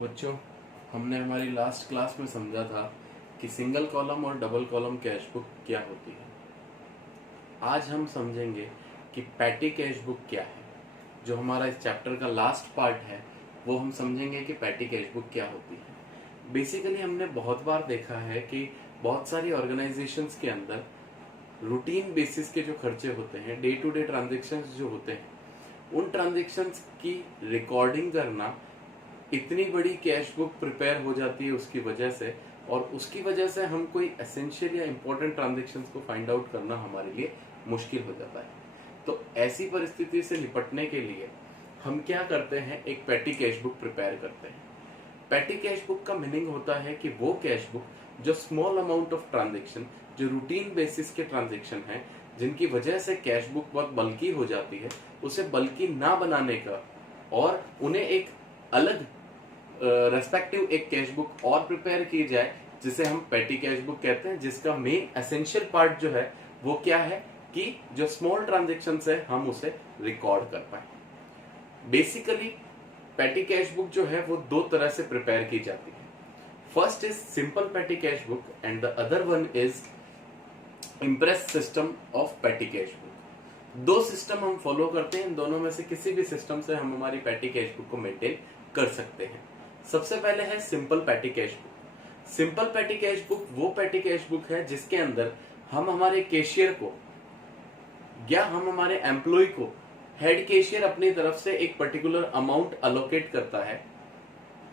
बच्चों, हमने हमारी लास्ट क्लास में समझा था कि सिंगल कॉलम और डबल कॉलम कैश बुक क्या होती है। आज हम समझेंगे कि पैटी कैश बुक क्या है। जो हमारा इस चैप्टर का लास्ट पार्ट है वो हम समझेंगे कि पैटी कैश बुक क्या होती है। बेसिकली हमने बहुत बार देखा है कि बहुत सारी ऑर्गेनाइजेशंस के अंदर रूटीन बेसिस के जो खर्चे होते हैं, डे टू डे ट्रांजेक्शन्स जो होते हैं, उन ट्रांजेक्शन्स की रिकॉर्डिंग करना इतनी बड़ी कैश बुक प्रिपेयर हो जाती है उसकी वजह से, और उसकी वजह से हम कोई एसेंशियल या इंपॉर्टेंट ट्रांजेक्शन्स को फाइंड आउट करना हमारे लिए मुश्किल हो जाता है। तो ऐसी परिस्थिति से निपटने के लिए हम क्या करते हैं, एक पैटी कैश बुक प्रिपेयर करते हैं। पैटी कैश बुक का मीनिंग होता है कि वो कैश बुक जो स्मॉल अमाउंट ऑफ ट्रांजेक्शन, जो रूटीन बेसिस के ट्रांजेक्शन हैं, जिनकी वजह से कैश बुक बहुत बल्कि हो जाती है, उसे बल्कि ना बनाने का और उन्हें एक अलग रेस्पेक्टिव एक कैश बुक और प्रिपेयर की जाए, जिसे हम पैटी कैश बुक कहते हैं, जिसका मेन एसेंशियल पार्ट जो है वो क्या है कि जो स्मॉल ट्रांजेक्शन है हम उसे रिकॉर्ड कर पाए। बेसिकली पैटी कैश बुक जो है वो दो तरह से प्रिपेयर की जाती है। First is simple patty cash book and the other one is impress system of petty cash book. दो सिस्टम हम फॉलो करते हैं, इन दोनों में से किसी भी सिस्टम से हम हमारी पैटी कैश बुक को मेंटेन कर सकते हैं। सबसे पहले है simple patty cash book. Simple patty cash book वो पैटी कैश बुक है जिसके अंदर हम हमारे कैशियर को या हम हमारे एम्प्लॉय को, हेड कैशियर अपनी तरफ से एक पर्टिकुलर अमाउंट अलोकेट करता है,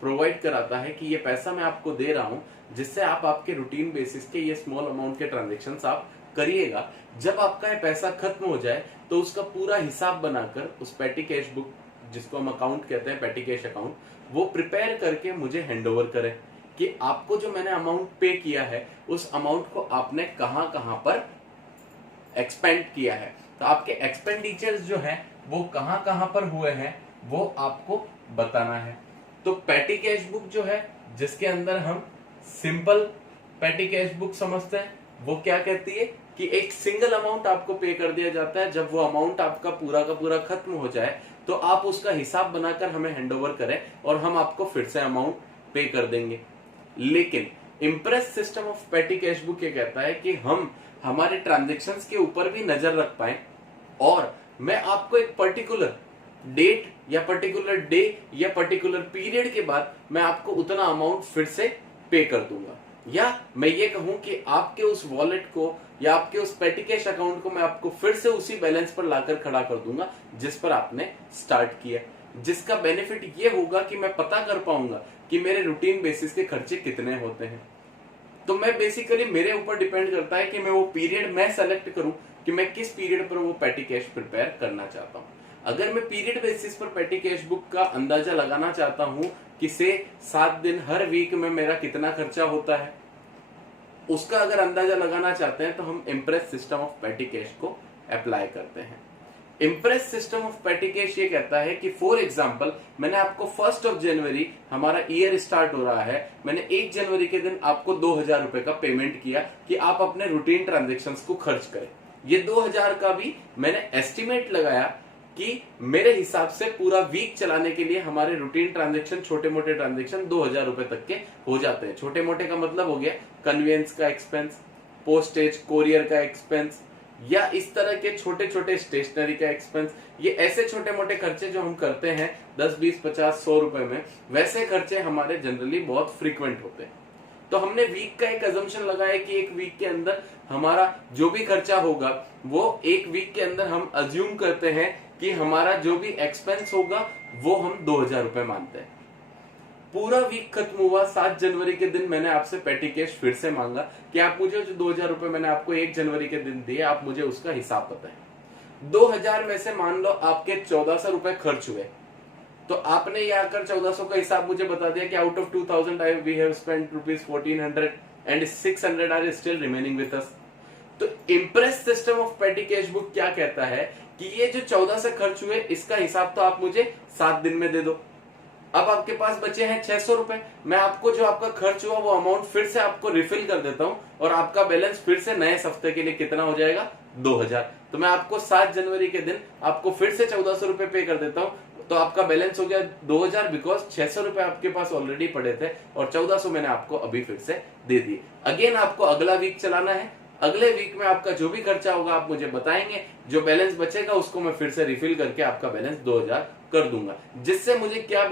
प्रोवाइड कराता है कि ये पैसा मैं आपको दे रहा हूं, जिससे आप आपके रूटीन बेसिस के ये स्मॉल अमाउंट के ट्रांजेक्शन्स आप करिएगा। जब आपका ये पैसा खत्म हो जाए तो उसका पूरा हिसाब बनाकर उस पैटी कैश बुक, जिसको हम अकाउंट कहते हैं, पैटी कैश अकाउंट, वो प्रिपेयर करके मुझे हैंडओवर करें कि आपको जो मैंने अमाउंट पे किया है उस अमाउंट को आपने कहां कहां पर एक्सपेंड किया है। तो आपके एक्सपेंडिचर्स जो है वो कहां कहां पर हुए हैं वो आपको बताना है। तो पैटी कैश बुक जो है, जिसके अंदर हम सिंपल पैटी कैश बुक समझते हैं, वो क्या कहती है कि एक सिंगल अमाउंट आपको पे कर दिया जाता है। जब वो अमाउंट आपका पूरा का पूरा खत्म हो जाए तो आप उसका हिसाब बनाकर हमें हैंडओवर करें और हम आपको फिर से अमाउंट पे कर देंगे। लेकिन impress system of petty cash book ये कहता है कि हम हमारे ट्रांजेक्शन्स के ऊपर भी नजर रख पाए और मैं आपको एक पर्टिकुलर डेट या पर्टिकुलर डे या पर्टिकुलर पीरियड के बाद मैं आपको उतना अमाउंट फिर से पे कर दूंगा, या मैं ये कहूं कि आपके उस वॉलेट को या आपके उस पैटी कैश अकाउंट को मैं आपको फिर से उसी बैलेंस पर लाकर खड़ा कर दूंगा जिस पर आपने स्टार्ट किया। जिसका बेनिफिट ये होगा कि मैं पता कर पाऊंगा कि मेरे रूटीन बेसिस के खर्चे कितने होते हैं। तो मैं बेसिकली, मेरे ऊपर डिपेंड करता है कि मैं वो पीरियड मैं सेलेक्ट करूं कि मैं किस पीरियड पर वो पैटी कैश प्रिपेयर करना चाहता हूं। अगर मैं पीरियड बेसिस पर पैटी कैश बुक का अंदाजा लगाना चाहता हूं कि से 7 दिन हर वीक में मेरा कितना खर्चा होता है, उसका अगर अंदाजा लगाना चाहते हैं तो हम impress system of petty cash को अप्लाई करते हैं। Impress system of petty cash ये कहता है कि फॉर एग्जांपल मैंने आपको 1 जनवरी हमारा ईयर स्टार्ट हो रहा है, मैंने 1 जनवरी के दिन आपको 2000 रुपए का पेमेंट किया कि आप अपने रूटीन ट्रांजेक्शन्स को खर्च करें। ये 2000 का भी मैंने एस्टिमेट लगाया कि मेरे हिसाब से पूरा वीक चलाने के लिए हमारे रूटीन ट्रांजेक्शन, छोटे मोटे ट्रांजेक्शन 2000 रुपए तक के हो जाते हैं। छोटे मोटे का मतलब हो गया कन्वेंस का एक्सपेंस, पोस्टेज, कोरियर का एक्सपेंस, या इस तरह के छोटे छोटे स्टेशनरी का एक्सपेंस। ये ऐसे छोटे मोटे खर्चे जो हम करते हैं 10, 20, 50, 100 रुपए में, वैसे खर्चे हमारे जनरली बहुत फ्रीक्वेंट होते हैं। तो हमने वीक का एक अजम्पशन लगाया कि एक वीक के अंदर हमारा जो भी खर्चा होगा वो एक वीक के अंदर हम अज्यूम करते हैं कि हमारा जो भी एक्सपेंस होगा वो हम 2000 रुपए मानते हैं। पूरा वीक खत्म हुआ, 7 जनवरी के दिन मैंने आपसे पैटी कैश फिर से मांगा कि आप मुझे जो 2000 रुपए मैंने आपको 1 जनवरी के दिन दिए, आप मुझे उसका हिसाब बताएं। 2000 में से मान लो आपके 1400 रुपए खर्च हुए, तो आपने ये आकर 1400 का हिसाब मुझे बता दिया कि out of 2000 we have spent ₹1400 and 600 are still remaining with us. तो imprest system of petty cash book क्या कहता है कि ये जो 14 से खर्च हुए इसका हिसाब तो आप मुझे 7 दिन में दे दो। अब आपके पास बचे हैं 600 रुपए, मैं आपको जो आपका खर्च हुआ वो अमाउंट फिर से आपको रिफिल कर देता हूं और आपका बैलेंस फिर से नए हफ्ते के लिए कितना हो जाएगा, 2000। तो मैं आपको 7 जनवरी के दिन आपको फिर से 1400 रुपए पे कर देता हूं। तो आपका बैलेंस हो गया 2000, बिकॉज 600 रुपए आपके पास ऑलरेडी पड़े थे और 1400 मैंने आपको अभी फिर से दे दिए। अगेन आपको अगला वीक चलाना है, अगले वीक में आपका जो भी खर्चा होगा आप मुझे बताएंगे, जो बैलेंस बचेगा उसको मैं फिर से रिफिल करके आपका बैलेंस 2000 कर दूंगा। जिससे मुझे क्या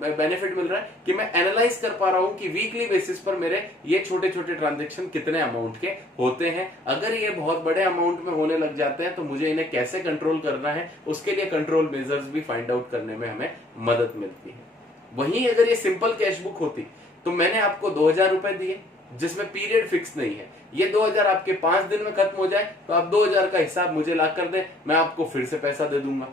बेनिफिट मिल रहा है कि मैं एनालाइज कर पा रहा हूं कि वीकली बेसिस पर मेरे ये छोटे छोटे ट्रांजेक्शन कितने अमाउंट के होते हैं। अगर ये बहुत बड़े अमाउंट में होने लग जाते हैं तो मुझे इन्हें कैसे कंट्रोल करना है, उसके लिए कंट्रोल मेजर्स भी फाइंड आउट करने में हमें मदद मिलती है। वहीं अगर ये सिंपल कैश बुक होती तो मैंने आपको 2000 रुपए दिए जिसमें पीरियड फिक्स नहीं है, ये 2000 आपके 5 दिन में खत्म हो जाए तो आप 2000 का हिसाब मुझे ला कर दें, मैं आपको फिर से पैसा दे दूंगा।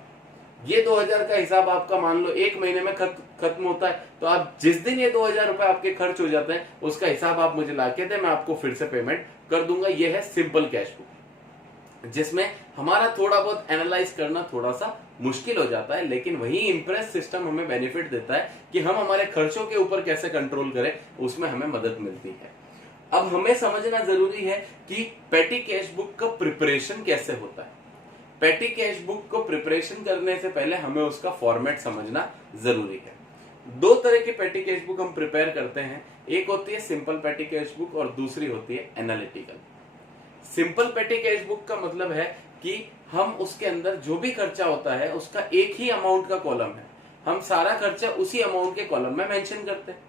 ये 2000 का हिसाब आपका मान लो 1 महीने में खत्म होता है, तो आप जिस दिन ये 2000 रुपए आपके खर्च हो जाते हैं उसका हिसाब आप मुझे ला के दें, मैं आपको फिर से पेमेंट कर दूंगा। ये है सिंपल कैश बुक, जिसमें हमारा थोड़ा बहुत एनालाइज करना थोड़ा सा मुश्किल हो जाता है, लेकिन वही इंप्रेस सिस्टम हमें बेनिफिट देता है कि हम हमारे खर्चों के ऊपर कैसे कंट्रोल करें, उसमें हमें मदद मिलती है। अब हमें समझना जरूरी है कि पेटी कैश बुक का प्रिपरेशन कैसे होता है। पेटी कैश बुक को प्रिपरेशन करने से पहले हमें उसका फॉर्मेट समझना जरूरी है। दो तरह की पेटी कैश बुक हम प्रिपेयर करते हैं, एक होती है सिंपल पेटी कैश बुक और दूसरी होती है एनालिटिकल। सिंपल पेटी कैश बुक का मतलब है कि हम उसके अंदर जो भी खर्चा होता है उसका एक ही अमाउंट का कॉलम है, हम सारा खर्चा उसी अमाउंट के कॉलम में मेंशन करते हैं।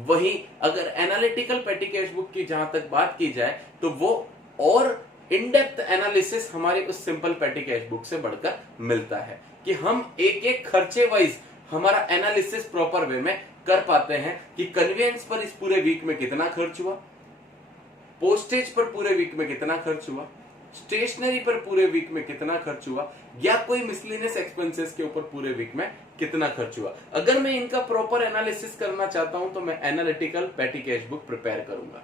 वहीं अगर एनालिटिकल पेटी कैश बुक की जहां तक बात की जाए तो वो और इन डेप्थ एनालिसिस हमारी उस सिंपल पेटी कैश बुक से बढ़कर मिलता है कि हम एक एक खर्चे वाइज हमारा एनालिसिस प्रॉपर वे में कर पाते हैं कि कन्वेंस पर इस पूरे वीक में कितना खर्च हुआ, पोस्टेज पर पूरे वीक में कितना खर्च हुआ, स्टेशनरी पर पूरे वीक में कितना खर्च हुआ, या कोई मिसलेनियस एक्सपेंसेस के ऊपर पूरे वीक में कितना खर्च हुआ। अगर मैं इनका प्रॉपर एनालिसिस करना चाहता हूं तो मैं analytical petty cash book prepare करूंगा,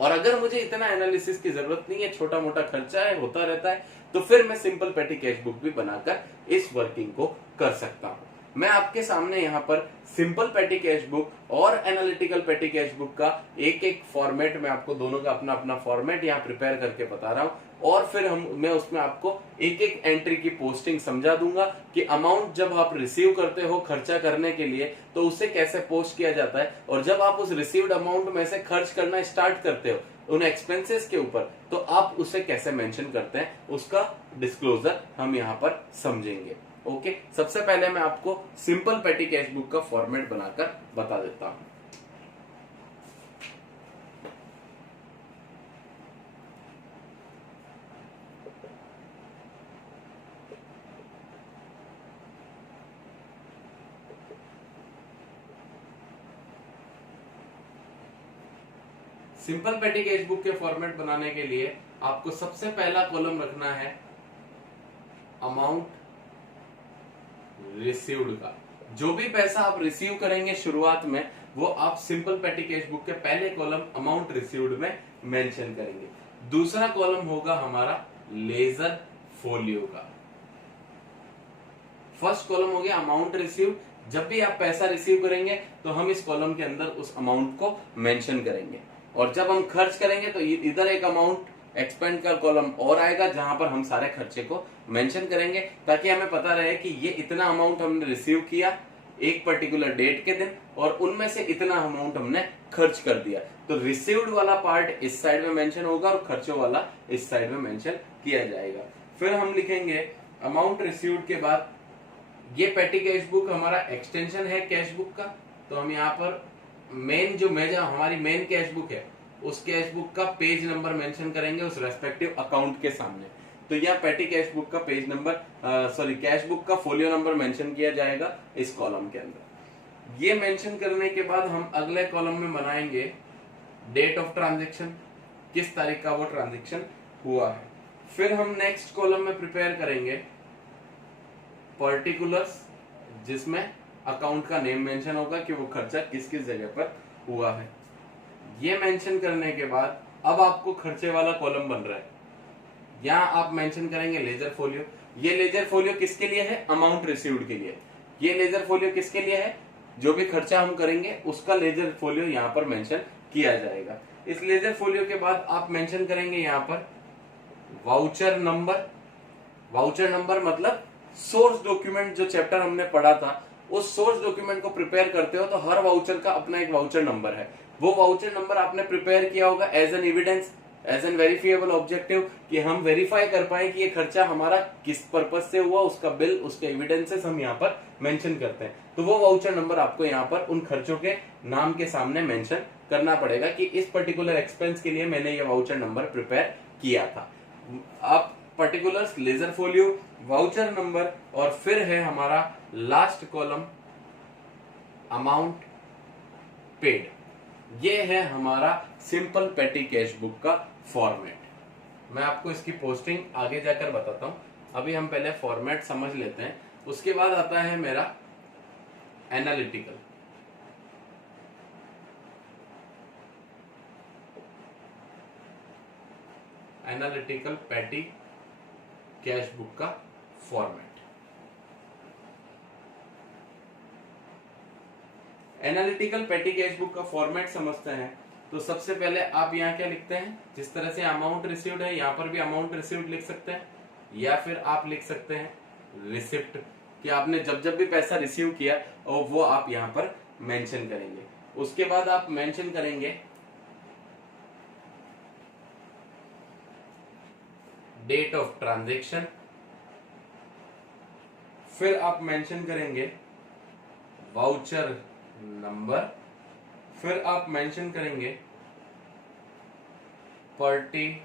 और अगर मुझे इतना एनालिसिस की जरूरत नहीं है, छोटा मोटा खर्चा है होता रहता है, तो फिर मैं सिंपल पेटी कैश बुक भी बनाकर इस वर्किंग को कर सकता हूं। मैं आपके सामने यहाँ पर सिंपल पेटी कैश बुक और एनालिटिकल पेटी कैश बुक का एक एक फॉर्मेट में आपको दोनों का अपना अपना फॉर्मेट यहाँ प्रिपेयर करके बता रहा हूँ, और फिर मैं उसमें आपको एक एक एंट्री की पोस्टिंग समझा दूंगा कि अमाउंट जब आप रिसीव करते हो खर्चा करने के लिए तो उसे कैसे पोस्ट किया जाता है, और जब आप उस रिसीव्ड अमाउंट में से खर्च करना स्टार्ट करते हो उन एक्सपेंसेस के ऊपर तो आप उसे कैसे मेंशन करते हैं, उसका डिस्क्लोजर हम यहाँ पर समझेंगे। ओके, सबसे पहले मैं आपको सिंपल पेटी कैश बुक का फॉर्मेट बनाकर बता देता हूं। सिंपल पेटी कैश बुक के फॉर्मेट बनाने के लिए आपको सबसे पहला कॉलम रखना है अमाउंट रिसीव्ड का। जो भी पैसा आप रिसीव करेंगे शुरुआत में वो आप सिंपल पेटी कैश बुक के पहले कॉलम अमाउंट रिसीव्ड में मेंशन करेंगे। दूसरा कॉलम होगा हमारा लेजर फोलियो का। फर्स्ट कॉलम हो गया अमाउंट रिसीव, जब भी आप पैसा रिसीव करेंगे तो हम इस कॉलम के अंदर उस अमाउंट को मेंशन करेंगे, और जब हम खर्च करेंगे तो इधर एक अमाउंट एक्सपेंड का कॉलम और आएगा जहां पर हम सारे खर्चे को मेंशन करेंगे, ताकि हमें पता रहे कि ये इतना अमाउंट हमने रिसीव किया एक पर्टिकुलर डेट के दिन और उनमें से इतना अमाउंट हमने खर्च कर दिया। तो रिसीव्ड वाला पार्ट इस साइड में मेंशन होगा और खर्चों वाला इस साइड में मेंशन किया जाएगा। फिर हम लिखेंगे अमाउंट रिसीव्ड के बाद ये पेटी कैश बुक हमारा एक्सटेंशन है कैश बुक का, तो हम यहाँ पर हमारी मेन कैश बुक है उस कैश बुक का पेज नंबर मेंशन करेंगे उस रेस्पेक्टिव अकाउंट के सामने। तो यह पेटी कैश बुक का पेज नंबर कैश बुक का फोलियो नंबर मेंशन किया जाएगा इस कॉलम के अंदर। ये मेंशन करने के बाद हम अगले कॉलम में बनाएंगे डेट ऑफ ट्रांजैक्शन, किस तारीख का वो ट्रांजैक्शन हुआ है। फिर हम नेक्स्ट कॉलम में प्रिपेयर करेंगे पर्टिकुलर्स, जिसमें अकाउंट का नेम मेंशन होगा कि वो खर्चा किस किस जगह पर हुआ है। ये मेंशन करने के बाद अब आपको खर्चे वाला कॉलम बन रहा है, यहाँ आप मेंशन करेंगे लेजर फोलियो। ये लेजर फोलियो किसके लिए है? अमाउंट रिसीव्ड के लिए। ये लेजर फोलियो किसके लिए है? जो भी खर्चा हम करेंगे उसका लेजर फोलियो यहाँ पर मेंशन किया जाएगा। इस लेजर फोलियो के बाद आप मेंशन करेंगे यहाँ पर वाउचर नंबर। वाउचर नंबर मतलब सोर्स डॉक्यूमेंट, जो चैप्टर हमने पढ़ा था उस सोर्स डॉक्यूमेंट को प्रिपेयर करते हो तो हर वाउचर का अपना एक वाउचर नंबर है। वो वाउचर नंबर आपने प्रिपेयर किया होगा as an evidence, as an verifiable objective, कि हम वेरीफाई कर पाए कि ये खर्चा हमारा किस पर्पज से हुआ, उसका बिल, उसके एविडेंसेस हम यहाँ पर मेंशन करते हैं। तो वो वाउचर नंबर आपको यहाँ पर उन खर्चों के नाम के सामने मेंशन करना पड़ेगा कि इस पर्टिकुलर एक्सपेंस के लिए मैंने ये वाउचर नंबर प्रिपेयर किया था। आप particulars, ledger folio, voucher number, और फिर है हमारा लास्ट कॉलम अमाउंट पेड। ये है हमारा सिंपल पेटी कैश बुक का फॉर्मेट। मैं आपको इसकी पोस्टिंग आगे जाकर बताता हूं, अभी हम पहले फॉर्मेट समझ लेते हैं। उसके बाद आता है मेरा analytical. Analytical petty cash book का format. Analytical petty cash book का फॉर्मेट समझते हैं तो सबसे पहले आप यहाँ क्या लिखते हैं, जिस तरह से अमाउंट रिसीव्ड है यहाँ पर भी अमाउंट रिसीव्ड लिख सकते हैं, या फिर आप लिख सकते हैं रिसिप्ट, कि आपने जब जब भी पैसा रिसीव किया और वो आप यहाँ पर मेंशन करेंगे। उसके बाद आप मेंशन करेंगे डेट ऑफ ट्रांजैक्शन, फिर आप मेंशन करेंगे वाउचर नंबर, फिर आप मेंशन करेंगे पर्टिकुलर्स,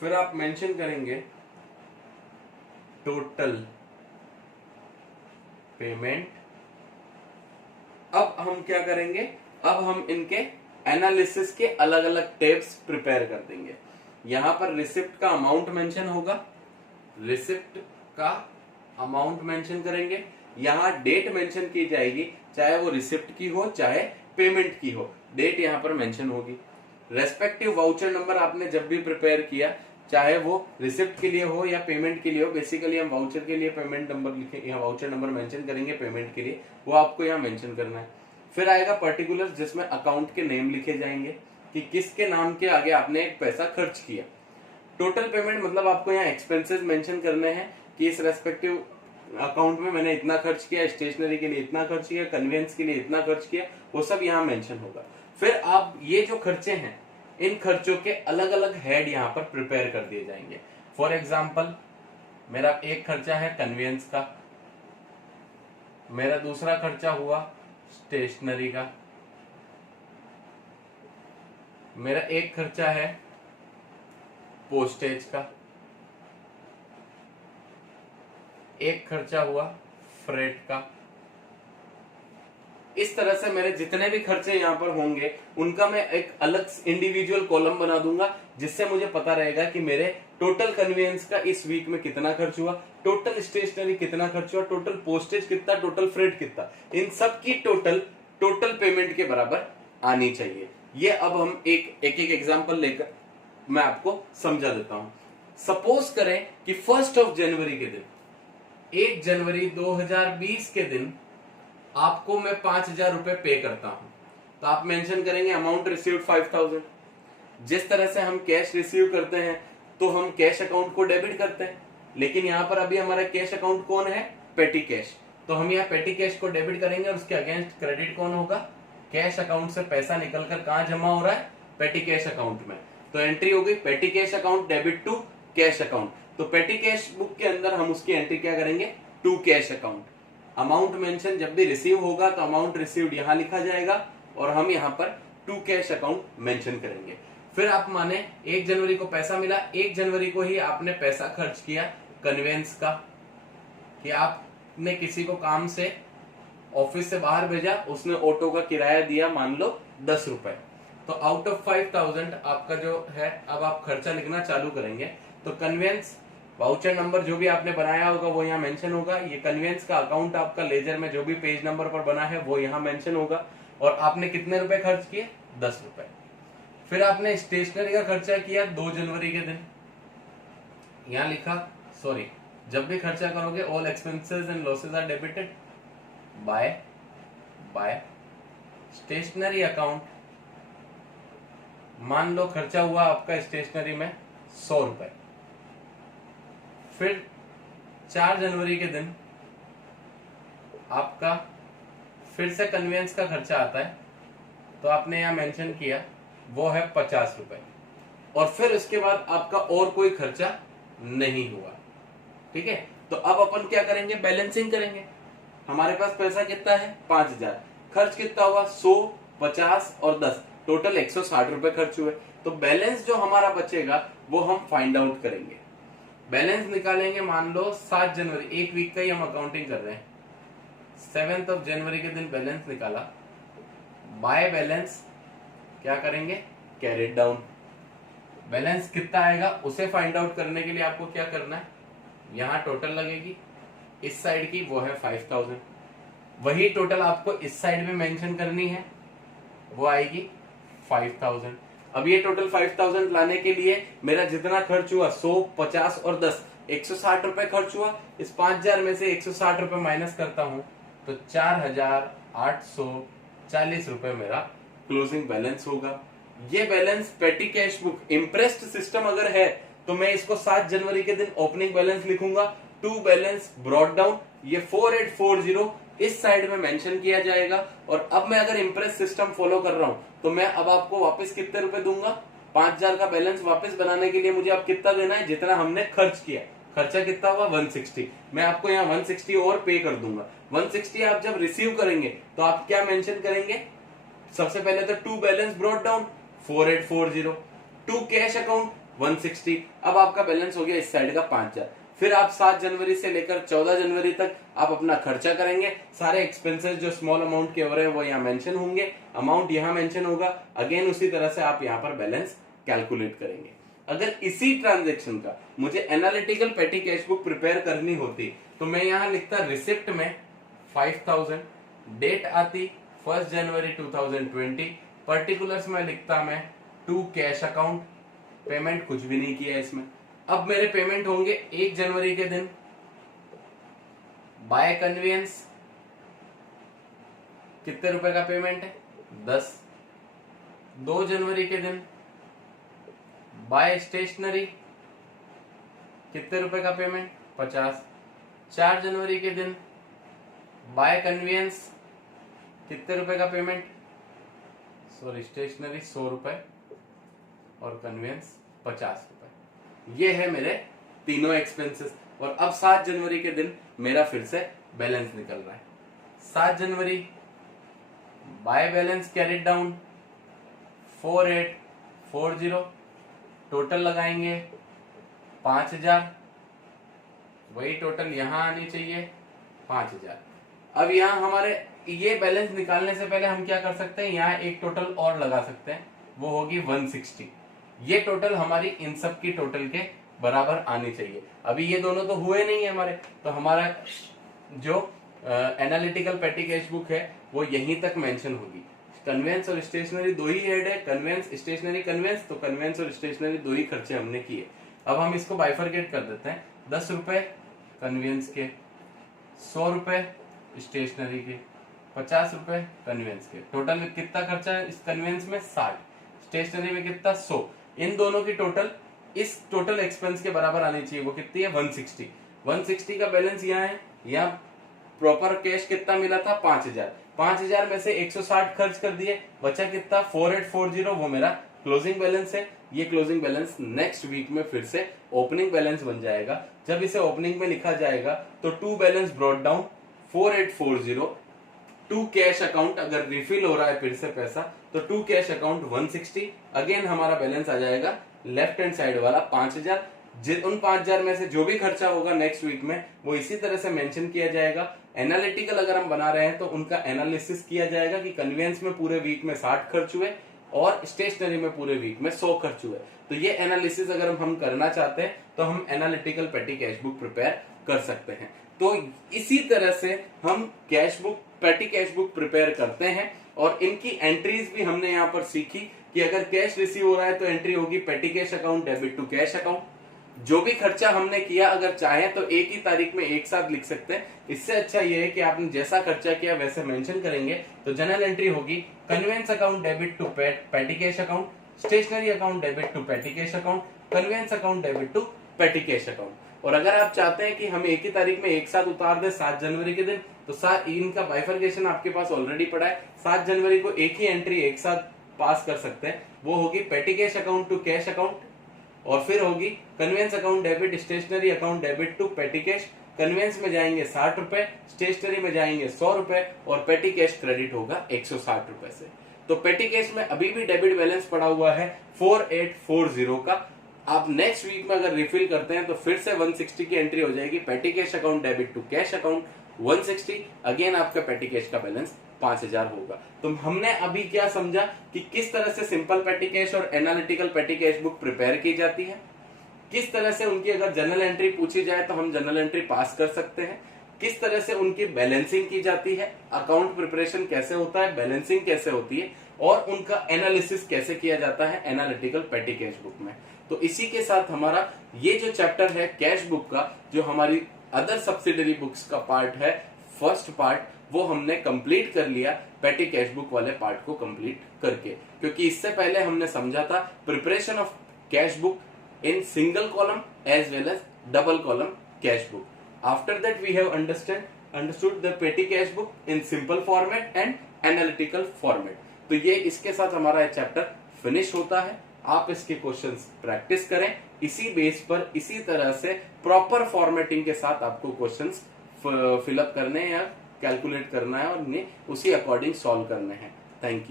फिर आप मेंशन करेंगे टोटल पेमेंट। अब हम क्या करेंगे, अब हम इनके एनालिसिस के अलग अलग टेब्स प्रिपेयर कर देंगे। यहां पर रिसिप्ट का अमाउंट मेंशन होगा, रिसिप्ट का अमाउंट मेंशन करेंगे, यहां डेट मेंशन की जाएगी, चाहे वो रिसिप्ट की हो चाहे पेमेंट की हो, डेट यहां पर मेंशन होगी। रेस्पेक्टिव वाउचर नंबर आपने जब भी प्रिपेयर किया, चाहे वो रिसिप्ट के लिए हो या पेमेंट के लिए हो, बेसिकली हम वाउचर के लिए पेमेंट नंबर लिखे, यहाँ वाउचर नंबर मेंशन करेंगे, पेमेंट के लिए वो आपको यहाँ मेंशन करना है। फिर आएगा पर्टिकुलर, जिसमें अकाउंट के नेम लिखे जाएंगे कि किसके नाम के आगे आपने एक पैसा खर्च किया। टोटल पेमेंट मतलब आपको यहाँ एक्सपेंसेस मेंशन करने हैं कि इस रेस्पेक्टिव अकाउंट में मैंने इतना खर्च किया, स्टेशनरी के लिए इतना खर्च किया, कन्वेंस के लिए इतना खर्च किया, वो सब यहाँ मेंशन होगा। फिर आप ये जो खर्चे हैं, इन खर्चों के अलग अलग हेड यहाँ पर प्रिपेयर कर दिए जाएंगे। फॉर एग्जाम्पल, मेरा एक खर्चा है कन्वेंस का, मेरा दूसरा खर्चा हुआ स्टेशनरी का, मेरा एक खर्चा है पोस्टेज का, एक खर्चा हुआ फ्रेट का। इस तरह से मेरे जितने भी खर्चे यहाँ पर होंगे उनका मैं एक अलग इंडिविजुअल कॉलम बना दूंगा, जिससे मुझे पता रहेगा कि मेरे टोटल कन्वेंस का इस वीक में कितना खर्च हुआ, टोटल स्टेशनरी कितना खर्च हुआ, टोटल पोस्टेज कितना, टोटल फ्रेट कितना, इन सब की टोटल पेमेंट के बराबर आनी चाहिए। ये अब हम एक एग्जांपल लेकर मैं आपको समझा देता हूं। सपोज करें कि 1 जनवरी के दिन, 1 जनवरी 2020 के दिन आपको मैं 5,000 रुपए पे करता हूं, तो आप मेंशन करेंगे अमाउंट रिसीव्ड 5,000। जिस तरह से हम कैश रिसीव करते हैं तो हम कैश अकाउंट को डेबिट करते हैं, लेकिन यहां पर अभी हमारा कैश अकाउंट कौन है, पेटी कैश, तो हम यहाँ पेटी कैश को डेबिट करेंगे और उसके अगेंस्ट क्रेडिट कौन होगा, कैश अकाउंट से पैसा निकलकर कहां जमा हो रहा है, पेटी कैश अकाउंट में। तो एंट्री हो गई petty cash account debit to cash account. तो पेटी कैश बुक के अंदर हम उसकी एंट्री क्या करेंगे, to cash account. Amount mention जब भी रिसीव होगा तो अमाउंट रिसीव्ड यहां लिखा जाएगा और हम यहां पर टू कैश अकाउंट मेंशन करेंगे। फिर आप माने 1 जनवरी को पैसा मिला, 1 जनवरी को ही आपने पैसा खर्च किया कन्वेंस का, कि आपने किसी को काम से ऑफिस से बाहर भेजा, उसने ऑटो का किराया दिया मान लो 10 रुपए, तो आउट ऑफ 5,000 आपका जो है, अब आप खर्चा लिखना चालू करेंगे। तो कन्वेंस वाउचर नंबर जो भी आपने बनाया होगा वो यहाँ मेंशन होगा, ये कन्वेंस का अकाउंट आपका लेजर में जो भी पेज नंबर पर बना है वो यहाँ मेंशन होगा, और आपने कितने रुपए खर्च किए, 10 रुपए। फिर आपने स्टेशनरी का खर्चा किया 2 जनवरी के दिन, यहाँ लिखा, सॉरी, जब भी खर्चा करोगे all expenses and losses are debited by stationery account. मान लो खर्चा हुआ आपका स्टेशनरी में 100 रुपए। फिर 4 जनवरी के दिन आपका फिर से कन्वेंस का खर्चा आता है, तो आपने यहाँ मेंशन किया वो है 50 रुपए, और फिर उसके बाद आपका और कोई खर्चा नहीं हुआ। ठीक है, तो अब अपन क्या करेंगे, बैलेंसिंग करेंगे। हमारे पास पैसा कितना है 5000, खर्च कितना हुआ 100, 50 और 10, टोटल 160 रुपए खर्च हुए। तो बैलेंस जो हमारा बचेगा वो हम फाइंड आउट करेंगे। बैलेंस निकालेंगे, मान लो 7 जनवरी, एक वीक का ही हम अकाउंटिंग कर रहे हैं, 7 जनवरी के दिन बैलेंस निकाला। बाय बैलेंस क्या करेंगे, कैरिड डाउन। बैलेंस कितना आएगा उसे फाइंड आउट करने के लिए आपको क्या करना है, यहां टोटल लगेगी, इस साइड की वो है 5000, वही टोटल आपको इस साइड में मेंशन करनी है, वो आएगी 5000। अब ये टोटल 5000 लाने के लिए मेरा जितना खर्च हुआ 100, 50 और 10, 160 रुपए खर्च हुआ। इस 5000 में से 160 रुपए माइनस करता हूं तो 4840 रुपए मेरा क्लोजिंग बैलेंस होगा। ये बैलेंस पेटी कैश बुक इम्प्रेस्ड सिस्टम अगर है तो मैं इसको 7 जनवरी के दिन ओपनिंग बैलेंस लिखूंगा, टू बैलेंस ब्रॉट डाउन, ये 4840 इस साइड में मेंशन किया जाएगा। और अब मैं अगर इम्प्रेस सिस्टम फॉलो कर रहा हूं तो मैं अब आपको वापस कितने रुपए दूंगा, 5000 का बैलेंस वापस बनाने के लिए मुझे अब कितना देना है, जितना हमने खर्च किया। खर्चा कितना हुआ 160, मैं आपको यहाँ 160 और पे कर दूंगा। 160 आप जब रिसीव करेंगे तो आप क्या मेंशन करेंगे, सबसे पहले तो to balance brought down 4840, to cash account 160। अब आपका बैलेंस हो गया इस साइड का 5000। फिर आप 7 जनवरी से लेकर 14 जनवरी तक आप अपना खर्चा करेंगे, सारे एक्सपेंसेस जो स्मॉल अमाउंट के हो रहे हैं वो यहाँ मेंशन होंगे, अमाउंट यहाँ मेंशन होगा। अगेन उसी तरह से आप यहाँ पर बैलेंस कैलकुलेट करेंगे। अगर इसी ट्रांजेक्शन का मुझे analytical petty cash book prepare करनी होती तो मैं यहाँ लिखता रिसिप्ट में 5000, डेट आती 1 जनवरी 2020, पर्टिकुलर्स में लिखता मैं टू कैश अकाउंट, पेमेंट कुछ भी नहीं किया इसमें। अब मेरे पेमेंट होंगे 1 जनवरी के दिन बाय कन्वीनियंस, कितने रुपए का पेमेंट है 10। 2 जनवरी के दिन बाय स्टेशनरी, कितने रुपए का पेमेंट 50। 4 जनवरी के दिन बाय कन्वीनियंस, कितने रुपए का पेमेंट, सॉरी स्टेशनरी 100 रुपए और कन्वीनियंस 50 रुपए। ये है मेरे तीनों एक्सपेंसेस। और अब 7 जनवरी के दिन मेरा फिर से बैलेंस निकल रहा है। 7 January by balance carried down 4840, total लगाएंगे 5000, वही टोटल यहां आनी चाहिए 5000। अब यहाँ हमारे ये बैलेंस निकालने से पहले हम क्या कर सकते हैं, यहाँ एक टोटल और लगा सकते हैं, वो होगी 160। ये टोटल हमारी इन सब की टोटल के बराबर आनी चाहिए। अभी ये दोनों तो हुए नहीं है हमारे, तो हमारा जो एनालिटिकल पेटी कैश बुक है वो यहीं तक मेंशन होगी। कन्वेंस और स्टेशनरी दो ही हेड है, कन्वेंस स्टेशनरी कन्वेंस, तो कन्वेंस और स्टेशनरी दो ही खर्चे हमने किए। अब हम इसको बाइफरकेट कर देते हैं, 10 रुपए कन्वेंस के, 100 रुपए स्टेशनरी के, 50 रुपए कन्वेंस के। टोटल कितना खर्चा है इस कन्वेंस में 60, स्टेशनरी में कितना 100। इन दोनों की टोटल इस टोटल एक्सपेंस के बराबर आनी चाहिए, वो कितनी है 160। 160 का बैलेंस यहाँ है, यहाँ प्रॉपर कैश कितना मिला था 5000। 5000 में से 160 खर्च कर दिए, बचा कितना 4840, वो मेरा क्लोजिंग बैलेंस है। ये क्लोजिंग बैलेंस नेक्स्ट वीक में फिर से ओपनिंग बैलेंस बन जाएगा। जब इसे ओपनिंग में लिखा जाएगा तो to balance brought down 4840, to cash account अगर रिफिल हो रहा है फिर से पैसा तो टू कैश अकाउंट 160। अगेन हमारा बैलेंस आ जाएगा लेफ्ट हैंड साइड वाला 5000। उन 5000 में से जो भी खर्चा होगा नेक्स्ट वीक में वो इसी तरह से मेंशन किया जाएगा। एनालिटिकल अगर हम बना रहे हैं तो उनका एनालिसिस किया जाएगा कि कन्वेंस में पूरे वीक में 60 खर्च हुए और स्टेशनरी में पूरे वीक में 100 खर्च हुए। तो ये एनालिसिस अगर हम करना चाहते हैं तो हम analytical petty cash book prepare कर सकते हैं। तो इसी तरह से हम कैश बुक पेटी कैश बुक प्रिपेयर करते हैं। और इनकी एंट्रीज भी हमने यहाँ पर सीखी कि अगर कैश रिसीव हो रहा है तो एंट्री होगी petty cash account debit to cash account. जो भी खर्चा हमने किया अगर चाहे तो एक ही तारीख में एक साथ लिख सकते हैं। इससे अच्छा ये है कि आपने जैसा खर्चा किया वैसे मेंशन करेंगे। तो जनरल एंट्री होगी conveyance account debit to petty cash account, stationery account debit to petty cash account, conveyance account debit to petty cash account. और अगर आप चाहते हैं कि हम एक ही तारीख में एक साथ उतार दें 7 जनवरी के दिन तो इनका बाइफर्केशन आपके पास ऑलरेडी पड़ा है। 7 जनवरी को एक ही एंट्री एक साथ पास कर सकते हैं, वो होगी petty cash account to cash account, और फिर होगी conveyance account debit stationery account debit to petty cash. Conveyance में जाएंगे 60 रुपए, स्टेशनरी में जाएंगे 100 रुपए, और पेटी कैश क्रेडिट होगा 160 रुपए से। तो पेटी कैश में अभी भी डेबिट बैलेंस पड़ा हुआ है 4840 का। आप नेक्स्ट वीक में अगर रिफिल करते हैं तो फिर से 160 की एंट्री हो जाएगी। Petty cash account debit to cash account 160, again आपका पेटी कैश का बैलेंस 5000 होगा। तो हमने अभी क्या समझा कि किस तरह से सिंपल पेटी कैश और analytical petty cash book prepare की जाती है, किस तरह से उनकी अगर जनरल एंट्री पूछी जाए तो हम जनरल एंट्री पास कर सकते हैं, किस तरह से उनकी बैलेंसिंग की जाती है, अकाउंट प्रिपरेशन कैसे होता है, बैलेंसिंग कैसे होती है, और उनका एनालिसिस कैसे किया जाता है एनालिटिकल पेटी कैश बुक में। तो इसी के साथ हमारा ये जो चैप्टर है कैश बुक का, जो हमारी अदर सब्सिडरी बुक्स का पार्ट है, फर्स्ट पार्ट, वो हमने कंप्लीट कर लिया पेटी कैश बुक वाले पार्ट को कंप्लीट करके। क्योंकि इससे पहले हमने समझा था preparation of cash book in single column as well as double column cash book. After that we have understood the petty cash book in simple format and analytical format. तो ये इसके साथ हमारा चैप्टर फिनिश होता है। आप इसके questions practice करें, इसी बेस पर इसी तरह से प्रॉपर फॉर्मेटिंग के साथ आपको क्वेश्चंस फिलअप करने हैं या कैलकुलेट करना है और उन्हें उसी अकॉर्डिंग सॉल्व करने हैं। Thank you.